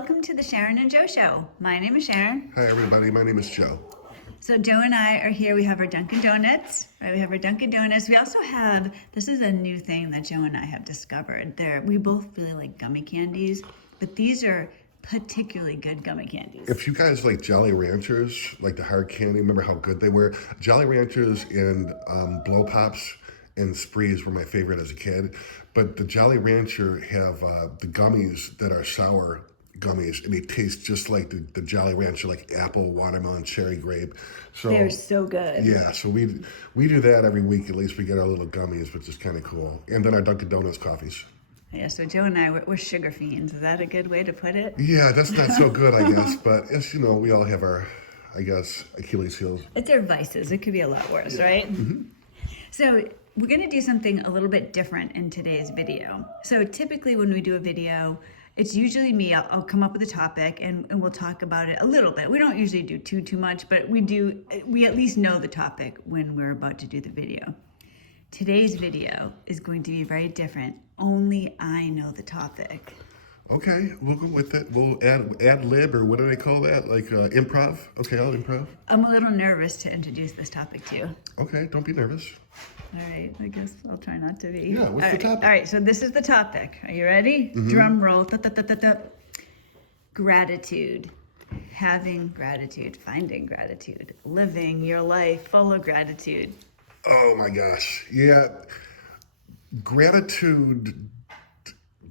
welcome to the Sharon and Joe Show. My name is Sharon. Hi everybody, my name is Joe. So Joe and I are here. We have our Dunkin' Donuts, right? We have our Dunkin' Donuts. We also have, this is a new thing that Joe and I have discovered. We both really like gummy candies, but these are particularly good gummy candies. If you guys like Jolly Ranchers, like the hard candy, remember how good they were? Jolly Ranchers and Blow Pops and Sprees were my favorite as a kid. But the Jolly Rancher have the gummies that are sour gummies, and they taste just like the Jolly Rancher, like apple, watermelon, cherry, grape. So They're so good. yeah, so we do that every week. At least we get our little gummies, which is kind of cool. And then our Dunkin' Donuts coffees. Yeah, so Joe and I, we're sugar fiends. Is that a good way to put it? Yeah, that's not so good, I guess. But it's, we all have our, I guess, Achilles heels. It's our vices. It could be a lot worse, right? Mm-hmm. So we're going to do something a little bit different in today's video. So typically when we do a video, it's usually me. I'll come up with a topic and we'll talk about it a little bit. We don't usually do too much, but we at least know the topic when we're about to do the video. Today's video is going to be very different. Only I know the topic. Okay, we'll go with it. We'll ad lib, or what do they call that? Like improv? Okay, I'll improv. I'm a little nervous to introduce this topic to you. Okay, don't be nervous. All right, I guess I'll try not to be. Yeah, what's the topic? All right, so this is the topic. Are you ready? Mm-hmm. Drum roll. Gratitude. Having gratitude, finding gratitude, living your life full of gratitude. Oh my gosh. Yeah. Gratitude,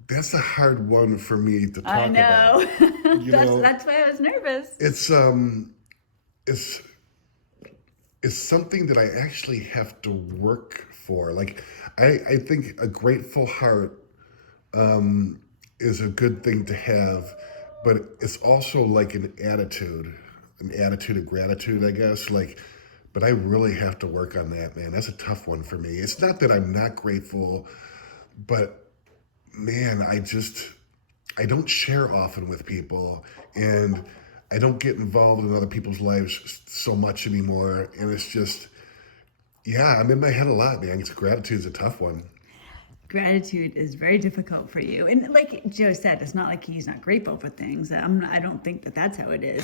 that's a hard one for me to talk about. I know. That's why I was nervous. It's something that I actually have to work for. Like, I think a grateful heart is a good thing to have, but it's also like an attitude of gratitude, I guess. But I really have to work on that, man. That's a tough one for me. It's not that I'm not grateful, but man, I don't share often with people, and I don't get involved in other people's lives so much anymore. And it's just, yeah, I'm in my head a lot, man. Gratitude's a tough one. Gratitude is very difficult for you. And like Joe said, it's not like he's not grateful for things. I don't think that that's how it is.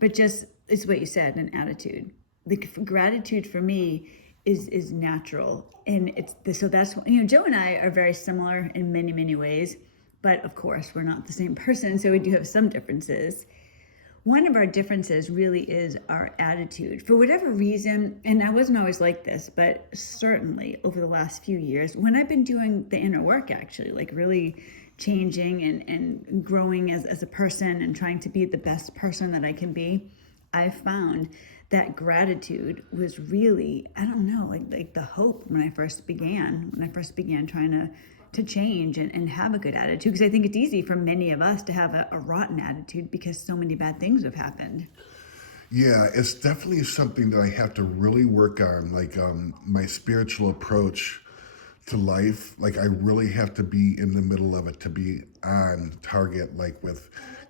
But just, it's what you said, an attitude. The gratitude for me is natural. And so that's, Joe and I are very similar in many ways. But of course, we're not the same person. So we do have some differences. One of our differences really is our attitude. For whatever reason, and I wasn't always like this, but certainly over the last few years, when I've been doing the inner work, actually, like really changing and growing as a person and trying to be the best person that I can be, I've found that gratitude was really, I don't know, like the hope when I first began trying to change and have a good attitude, because I think it's easy for many of us to have a rotten attitude because so many bad things have happened. Yeah, it's definitely something that I have to really work on, like my spiritual approach to life. Like I really have to be in the middle of it to be on target, like with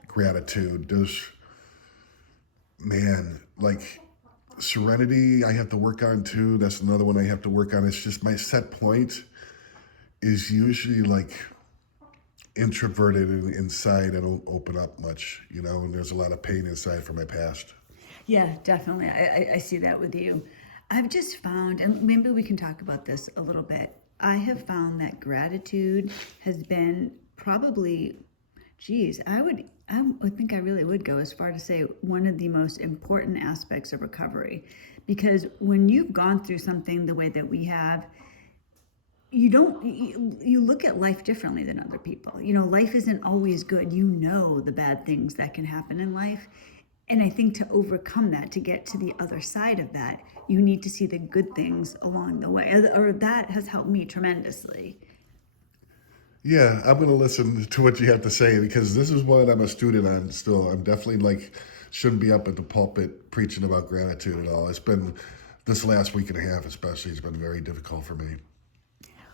gratitude. Like serenity I have to work on too. That's another one I have to work on. It's just my set point is usually like introverted and inside. I don't open up much, and there's a lot of pain inside from my past. Yeah, definitely. I see that with you. I've just found, and maybe we can talk about this a little bit, I have found that gratitude has been probably, I think I really would go as far to say one of the most important aspects of recovery. Because when you've gone through something the way that we have, you look at life differently than other people. Life isn't always good. The bad things that can happen in life. And I think to overcome that, to get to the other side of that, you need to see the good things along the way. Or that has helped me tremendously. Yeah, I'm going to listen to what you have to say, because this is what I'm a student on still. I'm definitely shouldn't be up at the pulpit preaching about gratitude at all. It's been, this last week and a half especially, it's been very difficult for me.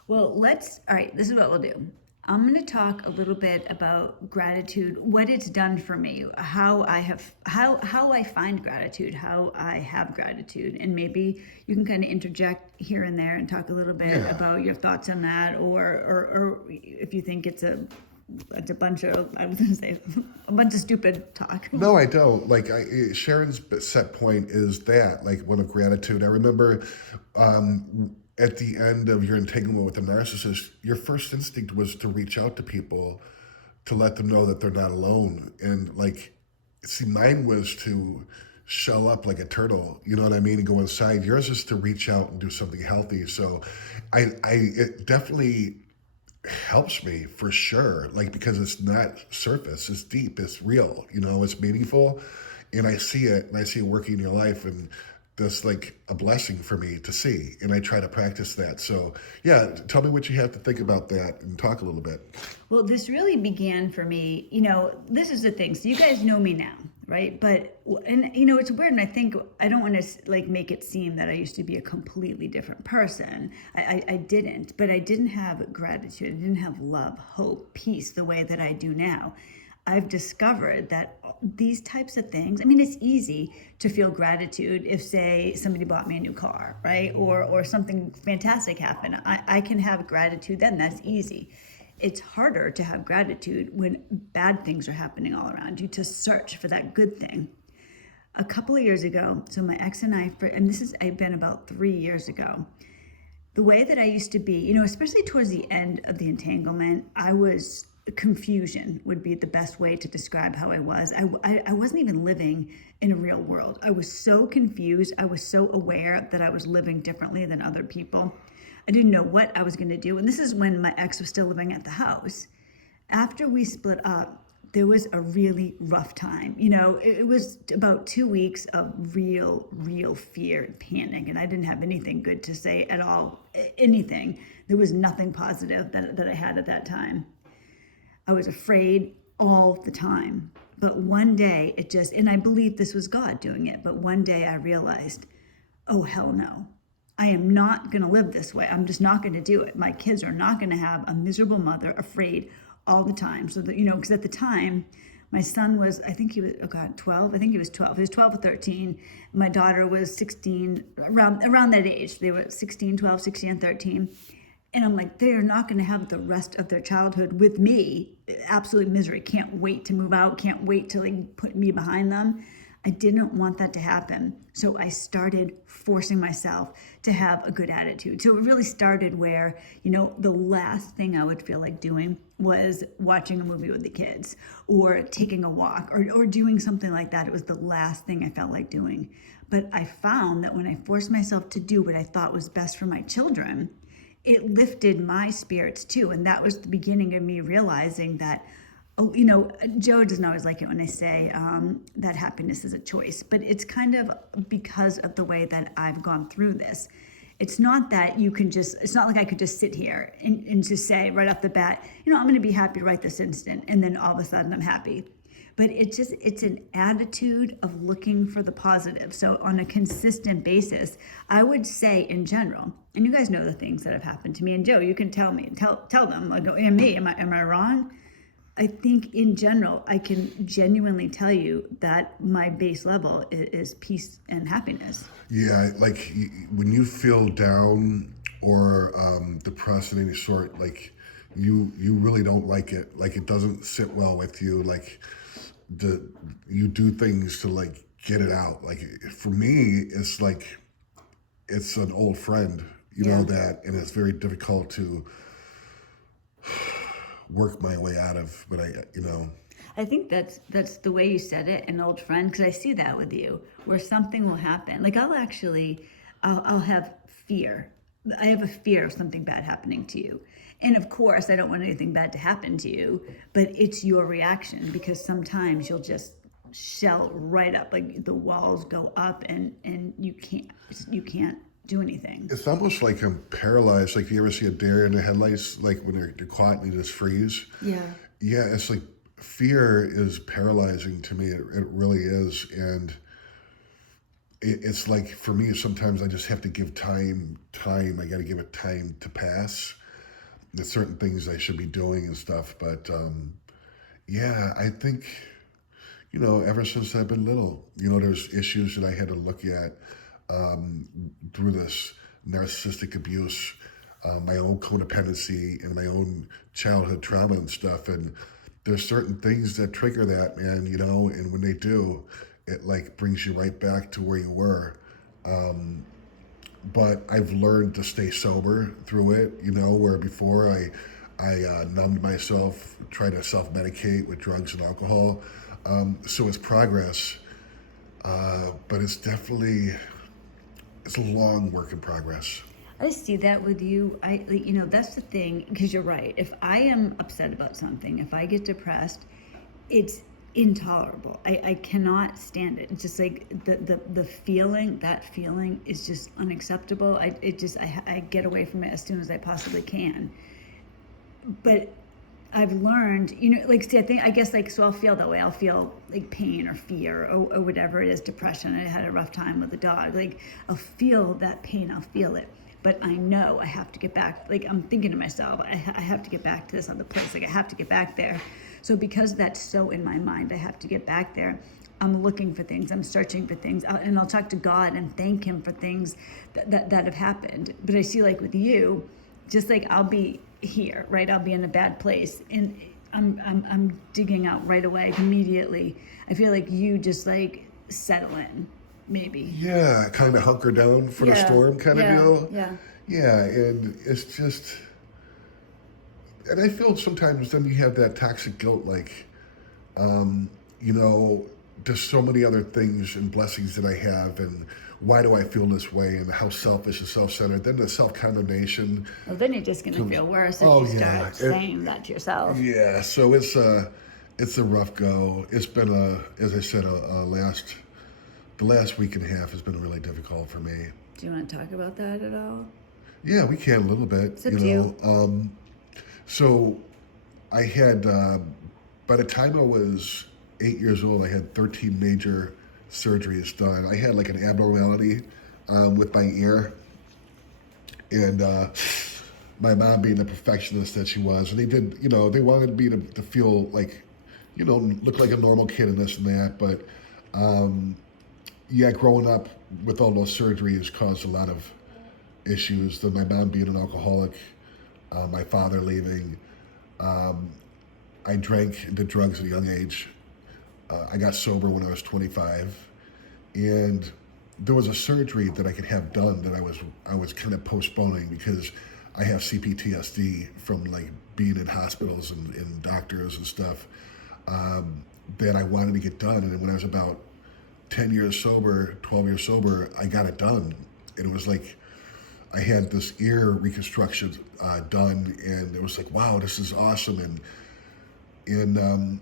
Well, all right, this is what we'll do. I'm going to talk a little bit about gratitude, what it's done for me, how I find gratitude, how I have gratitude, and maybe you can kind of interject here and there and talk a little bit about your thoughts on that, or if you think it's a it's a bunch of, I was going to say, a bunch of stupid talk. No, I don't. Like Sharon's set point is that like one of gratitude. I remember at the end of your entanglement with a narcissist, your first instinct was to reach out to people to let them know that they're not alone. And like, see, mine was to shell up like a turtle, you know what I mean, and go inside. Yours is to reach out and do something healthy. So, it definitely helps me for sure, like because it's not surface, it's deep, it's real, you know, it's meaningful, and I see it, and I see it working in your life, and that's like a blessing for me to see, and I try to practice that. So yeah, tell me what you have to think about that and talk a little bit. Well, this really began for me, you know, this is the thing. So you guys know me now, right? But, and you know, it's weird. And I think I don't want to like make it seem that I used to be a completely different person. I didn't, but I didn't have gratitude. I didn't have love, hope, peace the way that I do now. I've discovered that these types of things, I mean, it's easy to feel gratitude if, say, somebody bought me a new car, right? Or something fantastic happened. I can have gratitude then, that's easy. It's harder to have gratitude when bad things are happening all around you, to search for that good thing. A couple of years ago, so my ex and I, and this is, I've been about 3 years ago, the way that I used to be, you know, especially towards the end of the entanglement, confusion would be the best way to describe how I was. I wasn't even living in a real world. I was so confused. I was so aware that I was living differently than other people. I didn't know what I was going to do. And this is when my ex was still living at the house. After we split up, there was a really rough time. You know, it was about 2 weeks of real fear and panic. And I didn't have anything good to say at all, anything. There was nothing positive that I had at that time. I was afraid all the time. But one day it just, and I believe this was God doing it, but one day I realized, oh, hell no. I am not going to live this way. I'm just not going to do it. My kids are not going to have a miserable mother afraid all the time. So that, you know, because at the time, my son was, I think he was, 12. I think he was 12. He was 12 or 13. My daughter was 16, around that age. They were 16, 12, 16, and 13. And I'm like, they are not going to have the rest of their childhood with me. Absolute misery. Can't wait to move out. Can't wait to like put me behind them. I didn't want that to happen. So I started forcing myself to have a good attitude. So it really started where, you know, the last thing I would feel like doing was watching a movie with the kids or taking a walk or doing something like that. It was the last thing I felt like doing. But I found that when I forced myself to do what I thought was best for my children, it lifted my spirits too. And that was the beginning of me realizing that, oh, you know, Joe doesn't always like it when I say that happiness is a choice, but it's kind of because of the way that I've gone through this. It's not that you can just, it's not like I could just sit here and just say right off the bat, you know, I'm going to be happy right this instant. And then all of a sudden I'm happy. But it's an attitude of looking for the positive. So on a consistent basis, I would say in general, and you guys know the things that have happened to me, and Joe, you can tell me, tell them, like, and me, am I wrong? I think in general, I can genuinely tell you that my base level is peace and happiness. Yeah, like when you feel down or depressed in any sort, like you really don't like it. Like it doesn't sit well with you. Like you do things to like get it out. Like for me, it's like it's an old friend, you know that, and it's very difficult to work my way out of. But I think that's the way you said it, an old friend, because I see that with you, where something will happen. Like I'll have fear. I have a fear of something bad happening to you. And of course, I don't want anything bad to happen to you, but it's your reaction, because sometimes you'll just shell right up, like the walls go up and you can't do anything. It's almost like I'm paralyzed. Like, you ever see a deer in the headlights, like when they're caught and you just freeze? Yeah. Yeah, it's like fear is paralyzing to me. It really is. And it's like, for me, sometimes I just have to give time. I got to give it time to pass. There's certain things I should be doing and stuff. But yeah, I think, ever since I've been little, there's issues that I had to look at through this narcissistic abuse. my own codependency and my own childhood trauma and stuff. And there's certain things that trigger that, man, and when they do, it like brings you right back to where you were. But I've learned to stay sober through it, where before I numbed myself, tried to self-medicate with drugs and alcohol. So it's progress, but it's a long work in progress. I see that with you. That's the thing, because you're right. If I am upset about something, if I get depressed, it's intolerable. I cannot stand it. It's just like the feeling, that feeling is just unacceptable. I get away from it as soon as I possibly can. But I've learned, I guess so I'll feel that way. I'll feel like pain or fear or whatever it is, depression. I had a rough time with the dog. Like I'll feel that pain, I'll feel it. But I know I have to get back. Like I'm thinking to myself, I have to get back to this other place. Like I have to get back there. So because that's so in my mind, I have to get back there. I'm looking for things. I'm searching for things. And I'll talk to God and thank him for things that have happened. But I see like with you, just like I'll be here, right? I'll be in a bad place. And I'm digging out right away, immediately. I feel like you just like settle in. Maybe. Yeah, kind of hunker down for the storm kind of deal. Yeah. Yeah, and it's just, and I feel sometimes then you have that toxic guilt, like, there's so many other things and blessings that I have, and why do I feel this way, and how selfish and self-centered. Then the self-condemnation. Well, then you're just going to feel worse if you start saying that to yourself. Yeah, so it's a rough go. It's been as I said, the last week and a half has been really difficult for me. Do you want to talk about that at all? Yeah, we can a little bit. It's up to you. So I had, by the time I was 8 years old, I had 13 major surgeries done. I had like an abnormality with my ear. And my mom being the perfectionist that she was, and they wanted me to feel like, look like a normal kid and this and that. But growing up with all those surgeries caused a lot of issues. Then my mom being an alcoholic, my father leaving. I drank and did drugs at a young age. I got sober when I was 25, and there was a surgery that I could have done that I was kind of postponing because I have CPTSD from like being in hospitals and doctors and stuff that I wanted to get done. And then when I was about 10 years sober, 12 years sober, I got it done. And it was like, I had this ear reconstruction done, and it was like, wow, this is awesome. And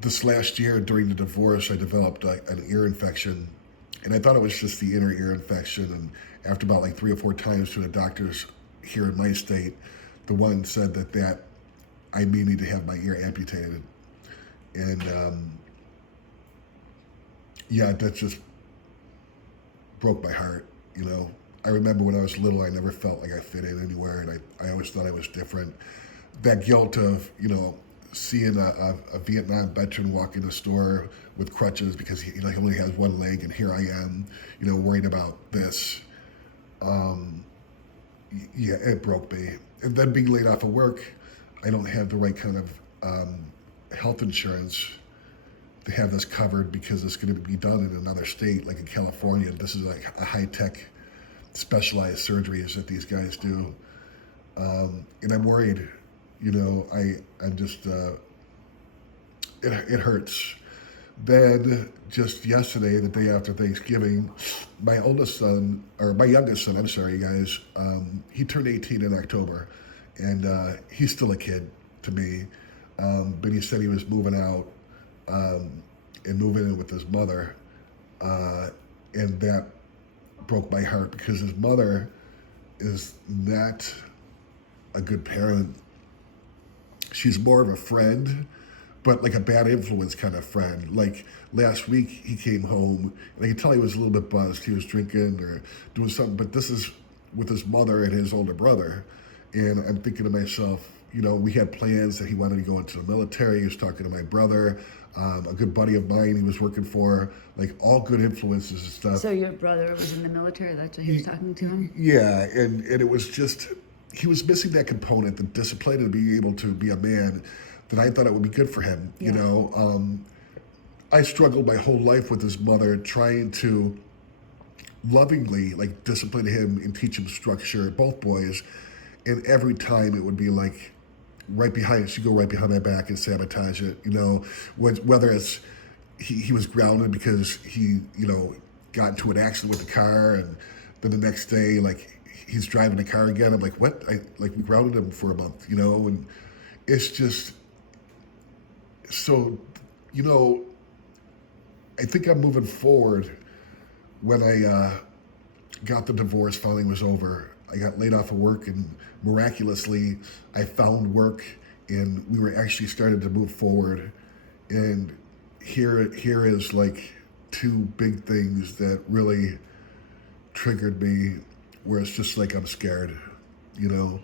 this last year during the divorce, I developed an ear infection, and I thought it was just the inner ear infection. And after about like 3 or 4 times to the doctors here in my state, the one said that I may need to have my ear amputated. And that just broke my heart, I remember when I was little, I never felt like I fit in anywhere, and I always thought I was different. That guilt of, seeing a Vietnam veteran walk in the store with crutches because he only has one leg, and here I am, worrying about this. It broke me. And then being laid off of work, I don't have the right kind of health insurance to have this covered because it's going to be done in another state, like in California. This is like a high-tech, specialized surgeries that these guys do. And I'm worried, I'm just, it hurts. Then just yesterday, the day after Thanksgiving, my youngest son, I'm sorry, guys, he turned 18 in October, and he's still a kid to me. But he said he was moving out and moving in with his mother, and that broke my heart because his mother is not a good parent. She's more of a friend, but like a bad influence kind of friend. Like last week he came home and I could tell he was a little bit buzzed. He was drinking or doing something, but this is with his mother and his older brother. And I'm thinking to myself, we had plans that he wanted to go into the military. He was talking to my brother, a good buddy of mine he was working for, like all good influences and stuff. So your brother was in the military, that's why he was talking to him? Yeah, and it was just, he was missing that component, the discipline and being able to be a man that I thought it would be good for him. Yeah. You know, I struggled my whole life with his mother trying to lovingly like discipline him and teach him structure, both boys. And every time it would be like right behind, she'd go right behind my back and sabotage it. You know, whether it's he was grounded because he, you know, got into an accident with the car, and then the next day, like he's driving the car again. I'm like, what? We grounded him for a month, you know, and it's just so, you know, I think I'm moving forward. When I got the divorce, finally was over, I got laid off of work, and miraculously, I found work, and we were actually starting to move forward. And here is like two big things that really triggered me, where it's just like I'm scared, you know.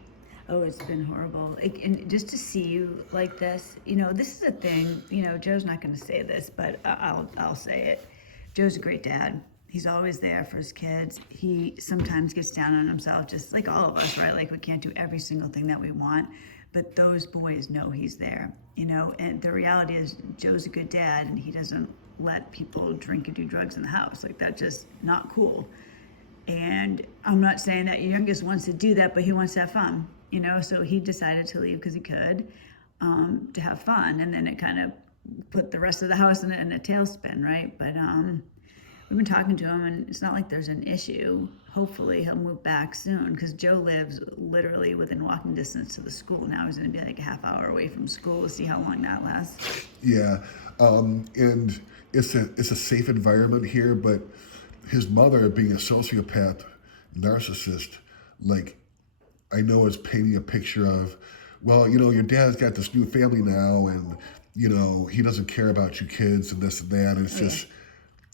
Oh, it's been horrible. Like, and just to see you like this, you know, this is a thing. You know, Joe's not going to say this, but I'll say it. Joe's a great dad. He's always there for his kids. He sometimes gets down on himself, just like all of us, right? Like we can't do every single thing that we want, but those boys know he's there, you know. And the reality is, Joe's a good dad, and he doesn't let people drink and do drugs in the house. Like that's just not cool. And I'm not saying that your youngest wants to do that, but he wants to have fun, you know. So he decided to leave because he could, to have fun, and then it kind of put the rest of the house in a tailspin, right? But we've been talking to him, and it's not like there's an issue. Hopefully he'll move back soon, because Joe lives literally within walking distance to the school. Now he's going to be like a half hour away from school. We'll see how long that lasts. Yeah, and it's a safe environment here, but his mother, being a sociopath, narcissist, like I know is painting a picture of, well, you know, your dad's got this new family now, and you know he doesn't care about you kids and this and that. And it's just,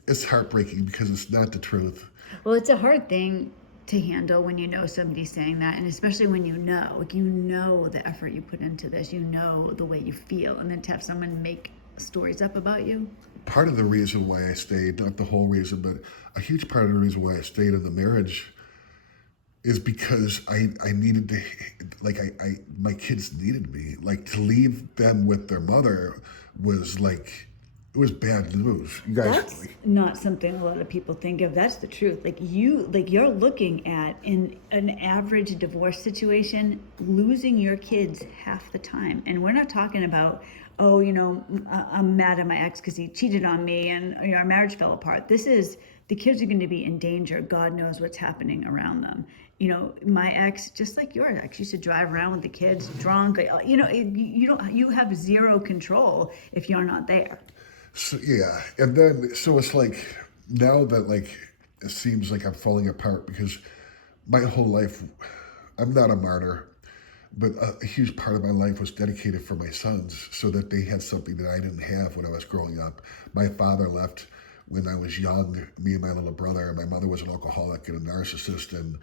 it's heartbreaking because it's not the truth. Well, it's a hard thing to handle when you know somebody's saying that, and especially when you know the effort you put into this, you know the way you feel, and then to have someone make stories up about you. Part of the reason why I stayed, not the whole reason, but a huge part of the reason why I stayed in the marriage is because I needed to, like my kids needed me. Like to leave them with their mother was like, it was bad news. You guys, That's not something a lot of people think of. That's the truth. You're looking at, in an average divorce situation, losing your kids half the time. And we're not talking about, oh, you know, I'm mad at my ex because he cheated on me and, you know, our marriage fell apart. This is, the kids are going to be in danger. God knows what's happening around them. You know, my ex, just like your ex, used to drive around with the kids drunk. You know, you have zero control if you're not there. So, yeah, and then so it's like now that like it seems like I'm falling apart because my whole life, I'm not a martyr, but a huge part of my life was dedicated for my sons so that they had something that I didn't have when I was growing up. My father left when I was young, me and my little brother. My mother was an alcoholic and a narcissist, and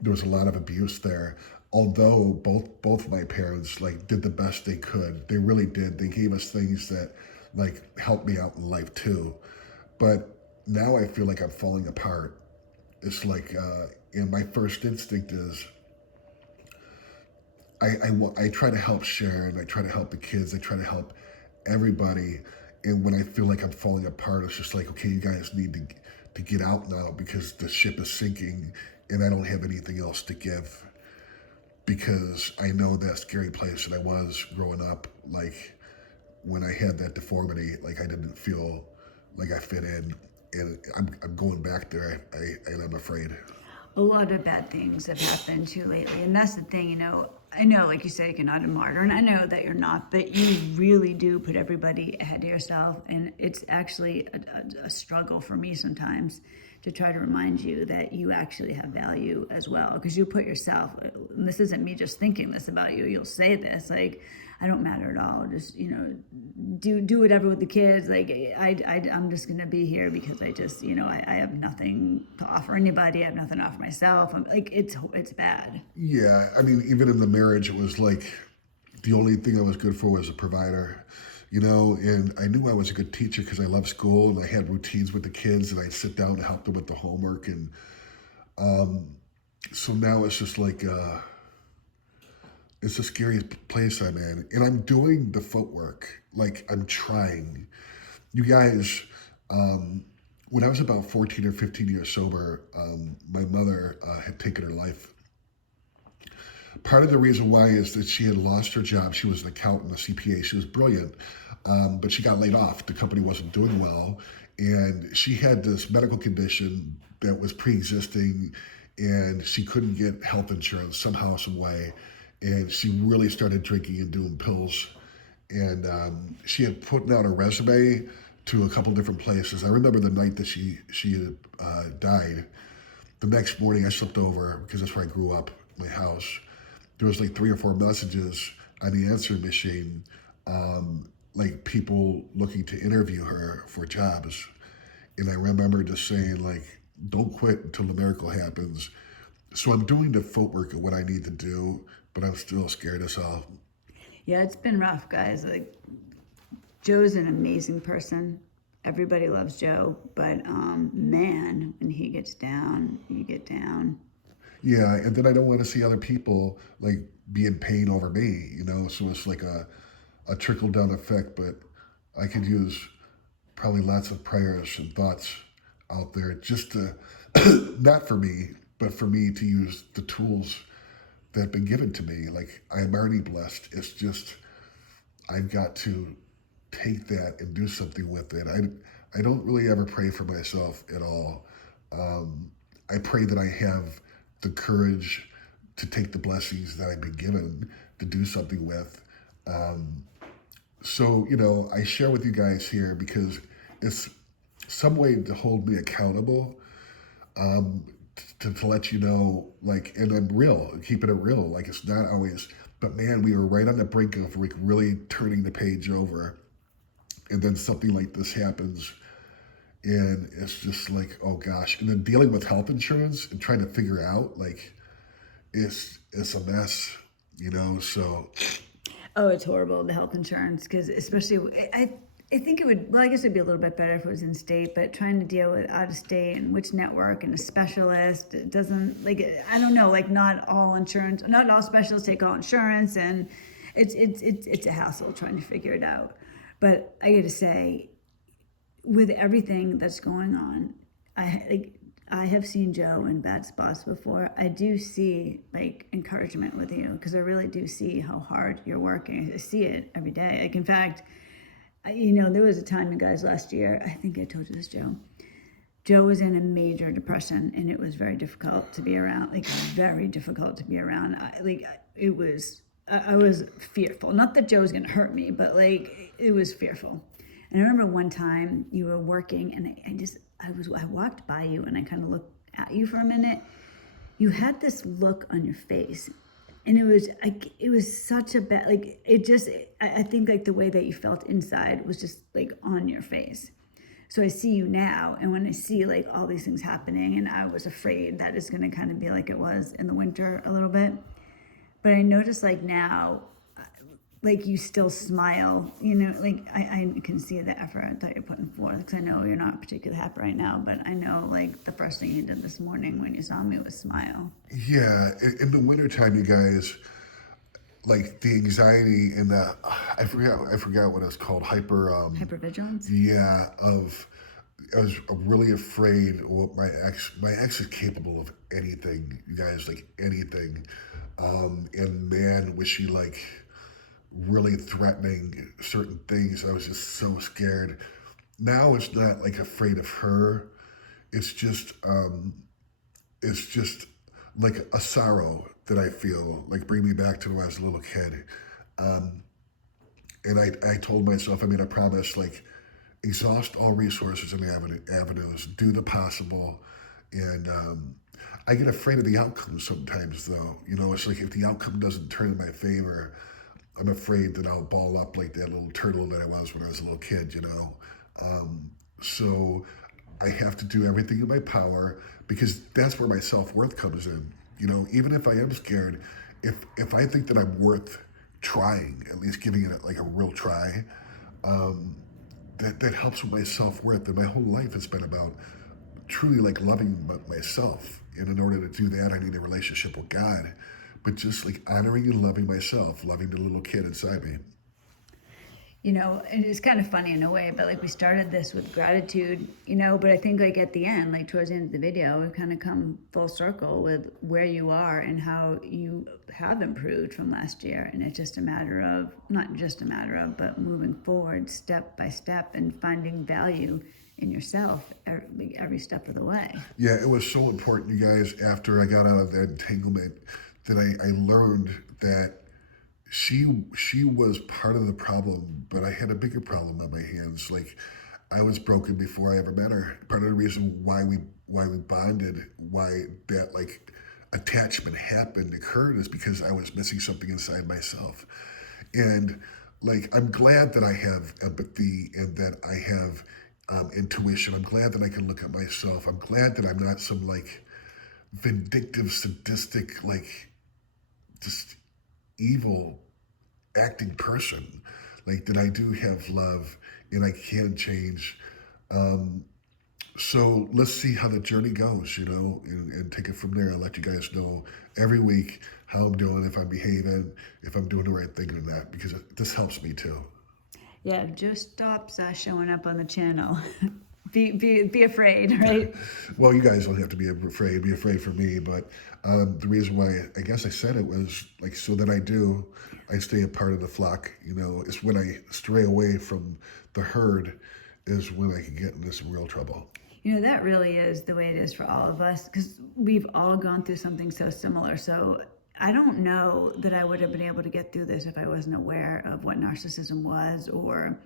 there was a lot of abuse there. Although both my parents like did the best they could, they really did. They gave us things that like helped me out in life too. But now I feel like I'm falling apart. It's like, and my first instinct is, I try to help Sharon, I try to help the kids, I try to help everybody. And when I feel like I'm falling apart, it's just like, okay, you guys need to get out now because the ship is sinking and I don't have anything else to give. Because I know that scary place that I was growing up, like when I had that deformity, like I didn't feel like I fit in. And I'm going back there, and I'm afraid. A lot of bad things have happened too lately, and that's the thing, you know. I know, like you said, you're not a martyr, and I know that you're not, but you really do put everybody ahead of yourself, and it's actually a struggle for me sometimes to try to remind you that you actually have value as well, because you put yourself, and this isn't me just thinking this about you, you'll say this, like, I don't matter at all, just, you know, do whatever with the kids, like, I'm just gonna be here because I just, you know, I have nothing to offer anybody, I have nothing to offer myself, I'm like, it's bad. Yeah, I mean, even in the marriage, it was like the only thing I was good for was a provider, you know, and I knew I was a good teacher because I loved school and I had routines with the kids and I'd sit down to help them with the homework. And So now it's just like, it's the scariest place I'm in. And I'm doing the footwork. Like, I'm trying. You guys, when I was about 14 or 15 years sober, my mother had taken her life. Part of the reason why is that she had lost her job. She was an accountant, a CPA. She was brilliant, but she got laid off. The company wasn't doing well, and she had this medical condition that was pre-existing, and she couldn't get health insurance somehow, some way, and she really started drinking and doing pills. And she had put out a resume to a couple different places. I remember the night that she had died. The next morning, I slipped over because that's where I grew up, my house. There was like 3 or 4 messages on the answering machine, like people looking to interview her for jobs. And I remember just saying like, "Don't quit until the miracle happens." So I'm doing the footwork of what I need to do, but I'm still scared as hell. Yeah, it's been rough, guys. Like, Joe's an amazing person. Everybody loves Joe, but man, when he gets down, you get down. Yeah, and then I don't want to see other people like be in pain over me, you know. So it's like a trickle down effect. But I could use probably lots of prayers and thoughts out there just to, not for me, but for me to use the tools that have been given to me. Like, I'm already blessed. It's just I've got to take that and do something with it. I don't really ever pray for myself at all. I pray that I have the courage to take the blessings that I've been given to do something with. So, you know, I share with you guys here because it's some way to hold me accountable, to let you know, like, and I'm real, keeping it real. Like, it's not always, but man, we were right on the brink of like really turning the page over. And then something like this happens. And it's just like, oh gosh. And then dealing with health insurance and trying to figure out, like, it's a mess, you know? So, Oh, it's horrible, the health insurance, because especially, I think it would, well, I guess it'd be a little bit better if it was in state, but trying to deal with out of state and which network and a specialist, it doesn't, like, I don't know, like, not all insurance, not all specialists take all insurance, and it's a hassle trying to figure it out. But I gotta say, with everything that's going on, I have seen Joe in bad spots before. I do see like encouragement with you because I really do see how hard you're working. I see it every day. Like, in fact, there was a time, you guys, last year. I think I told you this, Joe. Joe was in a major depression, and it was very difficult to be around. Like, very difficult to be around. It was. I was fearful. Not that Joe was gonna hurt me, but like it was fearful. And I remember one time you were working, and I walked by you, and I kind of looked at you for a minute. You had this look on your face, and it was such a bad, like, it just, I think like the way that you felt inside was just like on your face. So I see you now, and when I see like all these things happening, and I was afraid that it's going to kind of be like it was in the winter a little bit, but I notice like now, like, you still smile, like I can see the effort that you're putting forth, because I know you're not particularly happy right now, but I know like the first thing you did this morning when you saw me was smile. yeah, in the wintertime, you guys, like the anxiety and the, I forgot what it's called, Hypervigilance. yeah, I was really afraid of what my ex is capable of anything, you guys, like anything. And man, was she like really threatening certain things. I was just so scared. Now it's not like afraid of her. It's just, it's just like a sorrow that I feel, like bring me back to when I was a little kid. And I told myself, I made a promise, like, exhaust all resources and avenues, do the possible. And I get afraid of the outcome sometimes, though. It's like if the outcome doesn't turn in my favor, I'm afraid that I'll ball up like that little turtle that I was when I was a little kid. So I have to do everything in my power because that's where my self-worth comes in. Even if I am scared, if I think that I'm worth trying, at least giving it like a real try, that helps with my self-worth. And my whole life has been about truly like loving myself. And in order to do that, I need a relationship with God. But just like honoring and loving myself, loving the little kid inside me. You know, and it's kind of funny in a way, but like we started this with gratitude, you know, but I think like at the end, like towards the end of the video, we've kind of come full circle with where you are and how you have improved from last year. And it's just a matter of, not just a matter of, but moving forward step by step and finding value in yourself every step of the way. Yeah, it was so important, you guys, after I got out of that entanglement, that I learned that she was part of the problem, but I had a bigger problem on my hands. Like, I was broken before I ever met her. Part of the reason why we bonded, why that like attachment occurred, is because I was missing something inside myself. And like, I'm glad that I have empathy and that I have intuition. I'm glad that I can look at myself. I'm glad that I'm not some like vindictive, sadistic, like just evil acting person. Like, that I do have love and I can change. So let's see how the journey goes, you know, and take it from there. I'll let you guys know every week how I'm doing, if I'm behaving, if I'm doing the right thing or not, because this helps me too. Yeah, just stops showing up on the channel. Be afraid, right? Well, you guys don't have to be afraid. Be afraid for me, but the reason why I guess I said it was like so that I stay a part of the flock. You know, it's when I stray away from the herd is when I can get into some real trouble. You know, that really is the way it is for all of us, because we've all gone through something so similar. So I don't know that I would have been able to get through this if I wasn't aware of what narcissism was, or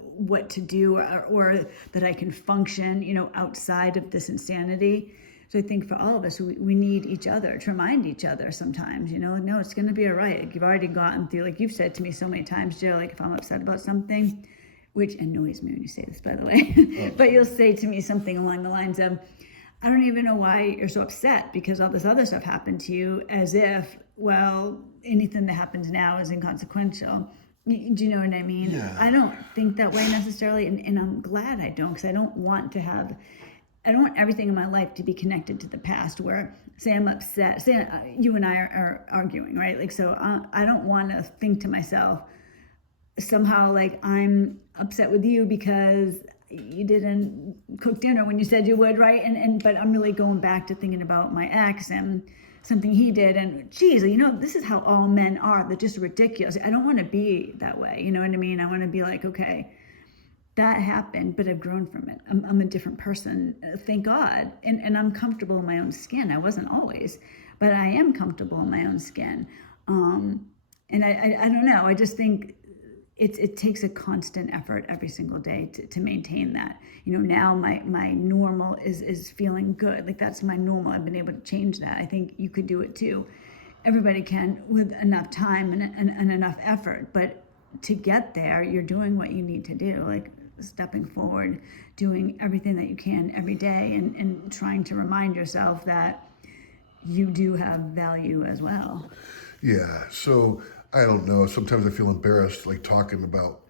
what to do, or that I can function, you know, outside of this insanity. So I think for all of us, we need each other to remind each other sometimes, you know, no, it's going to be all right. Like, you've already gotten through, like you've said to me so many times, Joe, like if I'm upset about something, which annoys me when you say this, by the way, but you'll say to me something along the lines of, I don't even know why you're so upset because all this other stuff happened to you, as if, well, anything that happens now is inconsequential. Do you know what I mean? Yeah. I don't think that way necessarily, and I'm glad I don't, because I don't want everything in my life to be connected to the past, where, say I'm upset, say you and I are arguing, right? Like, so I don't want to think to myself, somehow like I'm upset with you because you didn't cook dinner when you said you would, right? But I'm really going back to thinking about my ex and something he did, and geez, you know, this is how all men are. They're just ridiculous. I don't want to be that way. You know what I mean? I want to be like, okay, that happened, but I've grown from it. I'm a different person, thank God. And I'm comfortable in my own skin. I wasn't always, but I am comfortable in my own skin. And I don't know. I just think it takes a constant effort every single day to maintain that. You know, now my normal is feeling good. Like, that's my normal. I've been able to change that. I think you could do it too. Everybody can, with enough time and enough effort. But to get there, you're doing what you need to do. Like, stepping forward, doing everything that you can every day, and trying to remind yourself that you do have value as well. Yeah. So I don't know. Sometimes I feel embarrassed, like talking about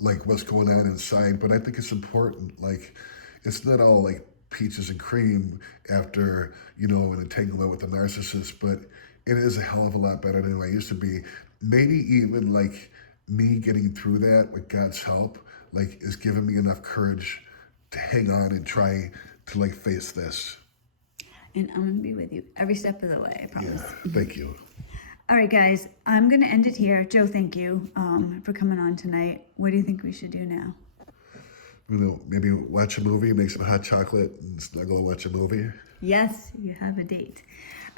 like what's going on inside, but I think it's important. Like, it's not all like peaches and cream after, you know, an entanglement with a narcissist, but it is a hell of a lot better than I used to be. Maybe even like me getting through that with God's help, like, is giving me enough courage to hang on and try to like face this. And I'm going to be with you every step of the way, I promise. Yeah, thank you. All right, guys, I'm going to end it here. Joe, thank you for coming on tonight. What do you think we should do now? You know, maybe watch a movie, make some hot chocolate, and snuggle and watch a movie. Yes, you have a date.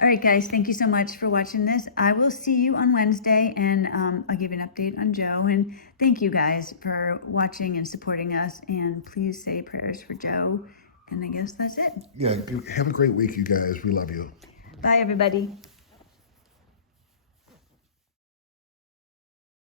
All right, guys, thank you so much for watching this. I will see you on Wednesday, and I'll give you an update on Joe. And thank you guys for watching and supporting us. And please say prayers for Joe. And I guess that's it. Yeah, have a great week, you guys. We love you. Bye, everybody.